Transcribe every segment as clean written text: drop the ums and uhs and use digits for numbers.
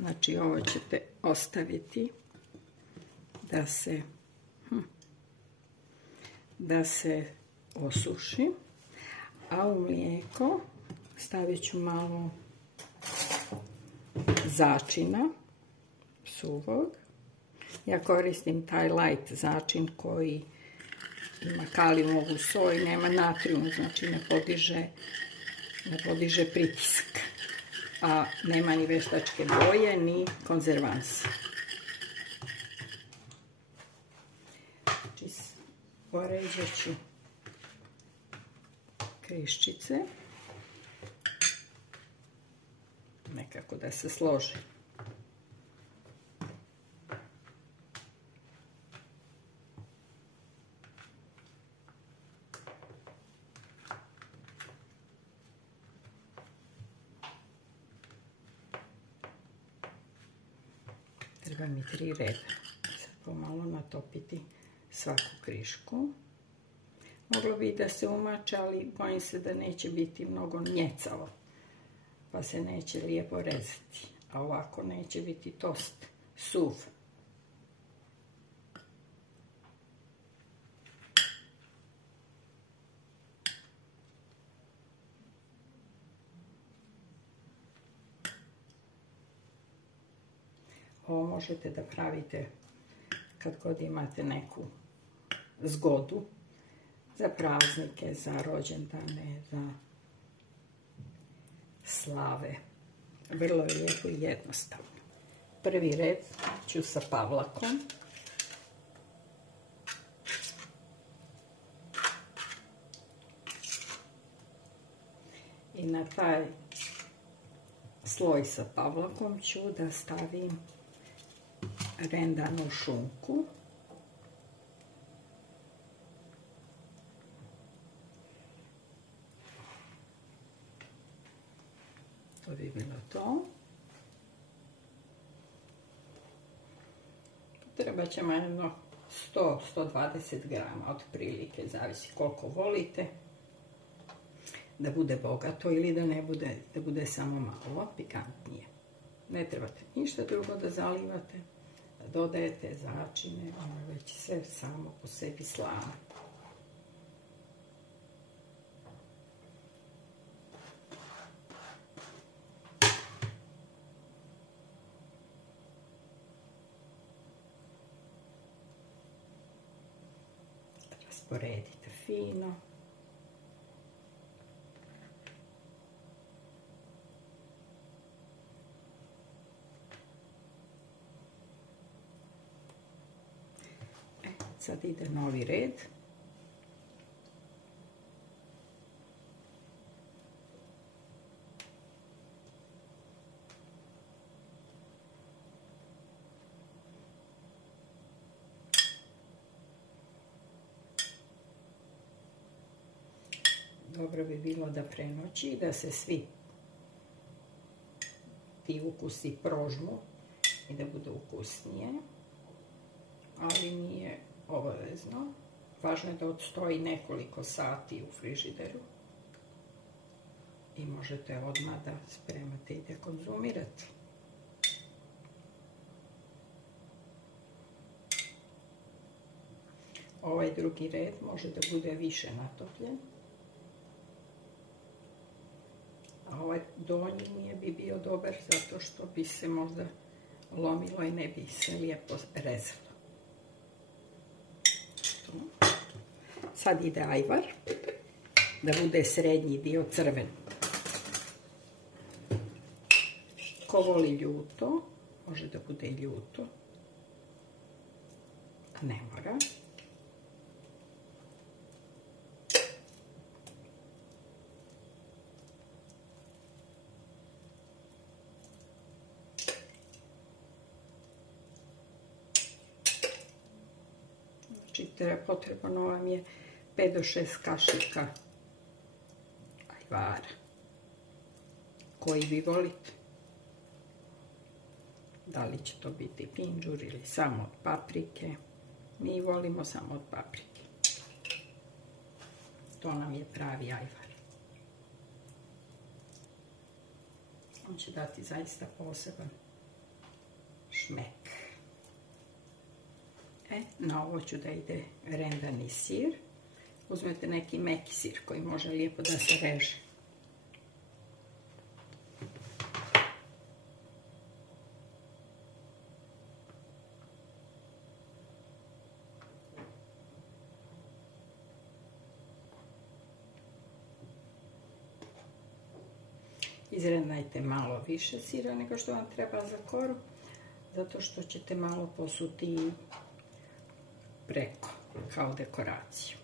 Znači ovo ćete ostaviti da se osuši, a u mlijeko stavit ću malo začina suvog. Ja koristim taj light začin koji ima kalijumovu soju, nema natrijum, znači ne podiže pritisak, a nema ni veštačke boje, ni konzervansa. Znači, poređat ću kriščice, nekako da se slože. Treba mi 3 reda. Sad pomalo natopiti svaku krišku. Moglo bi da se umače, ali bojim se da neće biti mnogo njecavo, pa se neće lijepo rezati. A ovako neće biti tost suv. Ovo možete da pravite kad god imate neku zgodu, za praznike, za rođendane, za slave. Vrlo je lijepo i jednostavno. Prvi red ću sa pavlakom. I na taj sloj sa pavlakom ću da stavim rendanu šunku. To bi bilo to. Treba ćemo jedno 100-120 grama, otprilike, zavisi koliko volite. Da bude bogato ili da bude samo malo pikantnije. Ne trebate ništa drugo da zalivate, da dodajete začine, ono već sve samo po sebi slano. Rasporedite fino. Sad ide novi red. Dobro bi bilo da prenoći i da se svi ti ukusi prožmu i da bude ukusnije, ali nije obavezno. Važno je da odstoji nekoliko sati u frižideru i možete odmah da spremate i da konzumirate. Ovaj drugi red može da bude više natopljen, a ovaj donji nije bi bio dobar zato što bi se možda lomilo i ne bi se lijepo rezalo. Sad ide ajvar, da bude srednji dio crven. Ko voli ljuto, može da bude i ljuto, a ne mora. Potrebno vam je 5 do 6 kašika ajvara. Koji vi volite. Da li će to biti pinđur ili samo od paprike. Mi volimo samo od paprike. To nam je pravi ajvar. On će dati zaista poseban šmek. Na ovo ću da ide rendani sir. Uzmete neki meki sir koji može lijepo da se reže. Izrendajte malo više sira nego što vam treba za koru, zato što ćete malo posuti preko, kao dekoraciju.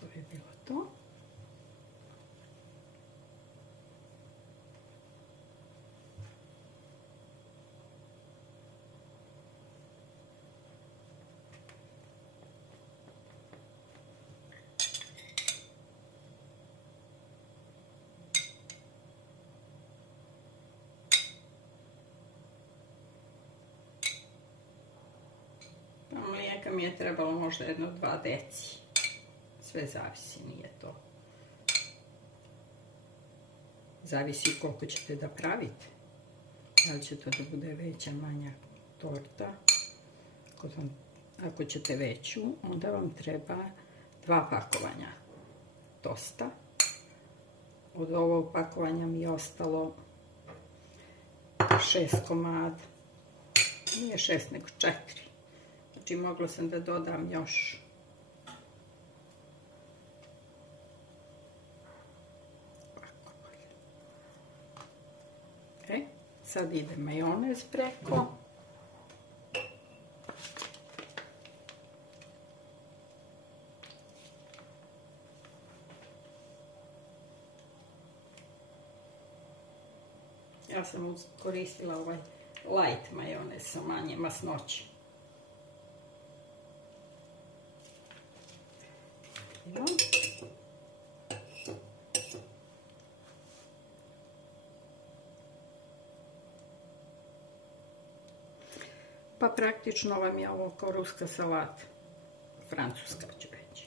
To je bilo to. Mlijeka mi je trebalo možda 1-2 deci. Sve zavisi, nije to. Zavisi koliko ćete da pravite. Da li će to da bude veća, manja torta. Ako ćete veću, onda vam treba 2 pakovanja tosta. Od ovog pakovanja mi je ostalo 6 komada. Nije 6, nego 4. Znači mogla sam da dodam još. Sad ide majonez preko. Ja sam koristila ovaj light majonez sa manje masnoće. Pa praktično vam je ovo kao ruska salata. Francuska ću reći.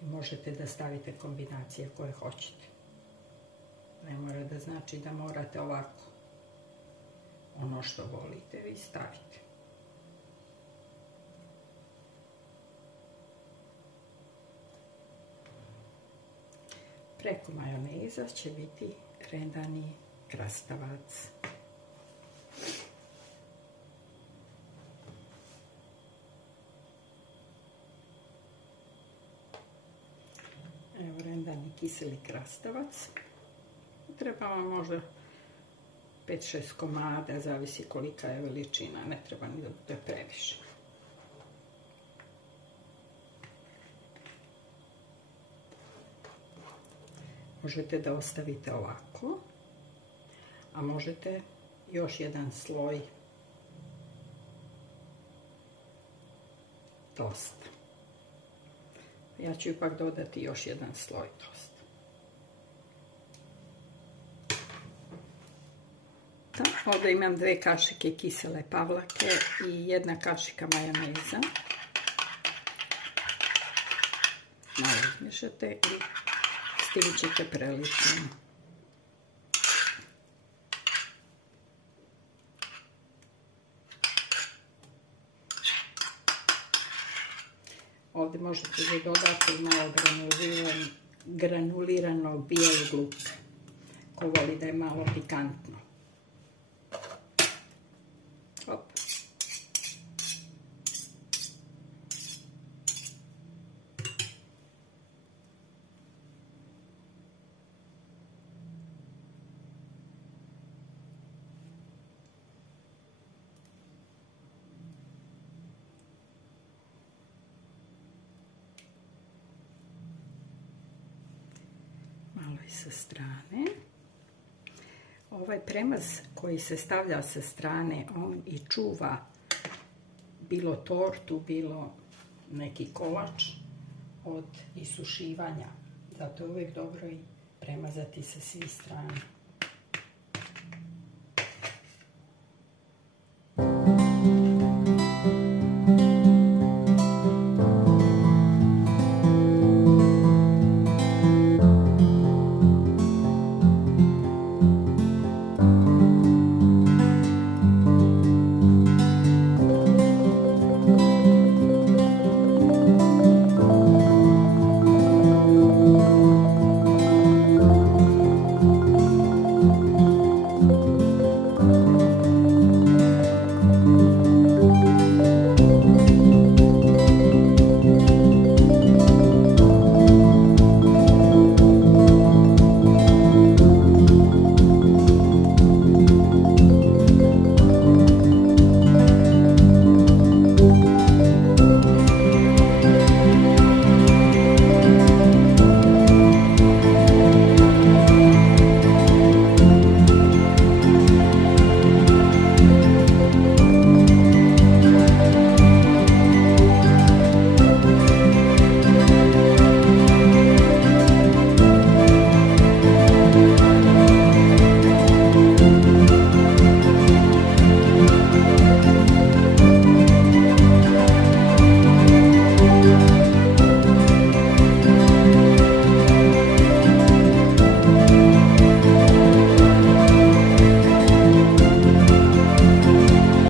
Možete da stavite kombinacije koje hoćete. Ne mora da znači da morate ovako. Ono što volite vi stavite. Preko majoneza će biti rendani krastavac. Evo rendani kiseli krastavac. Treba vam možda 5-6 komada, zavisi kolika je veličina, ne treba ni da bude previše. Možete da ostavite ovako, a možete još jedan sloj tosta. Ja ću ipak dodati još jedan sloj tosta. Ovdje imam 2 kašike kisele pavlake i 1 kašika majoneza. Malo izmiješate i s tim ćete preliti. Ovdje možete da dodate malo granuliranog bijelog luka, ko voli da je malo pikantno. Hop. Malo i sa strane. Ovaj premaz koji se stavlja sa strane, on i čuva bilo tortu, bilo neki kolač od isušivanja. Zato je uvijek dobro i premazati sa svih strana.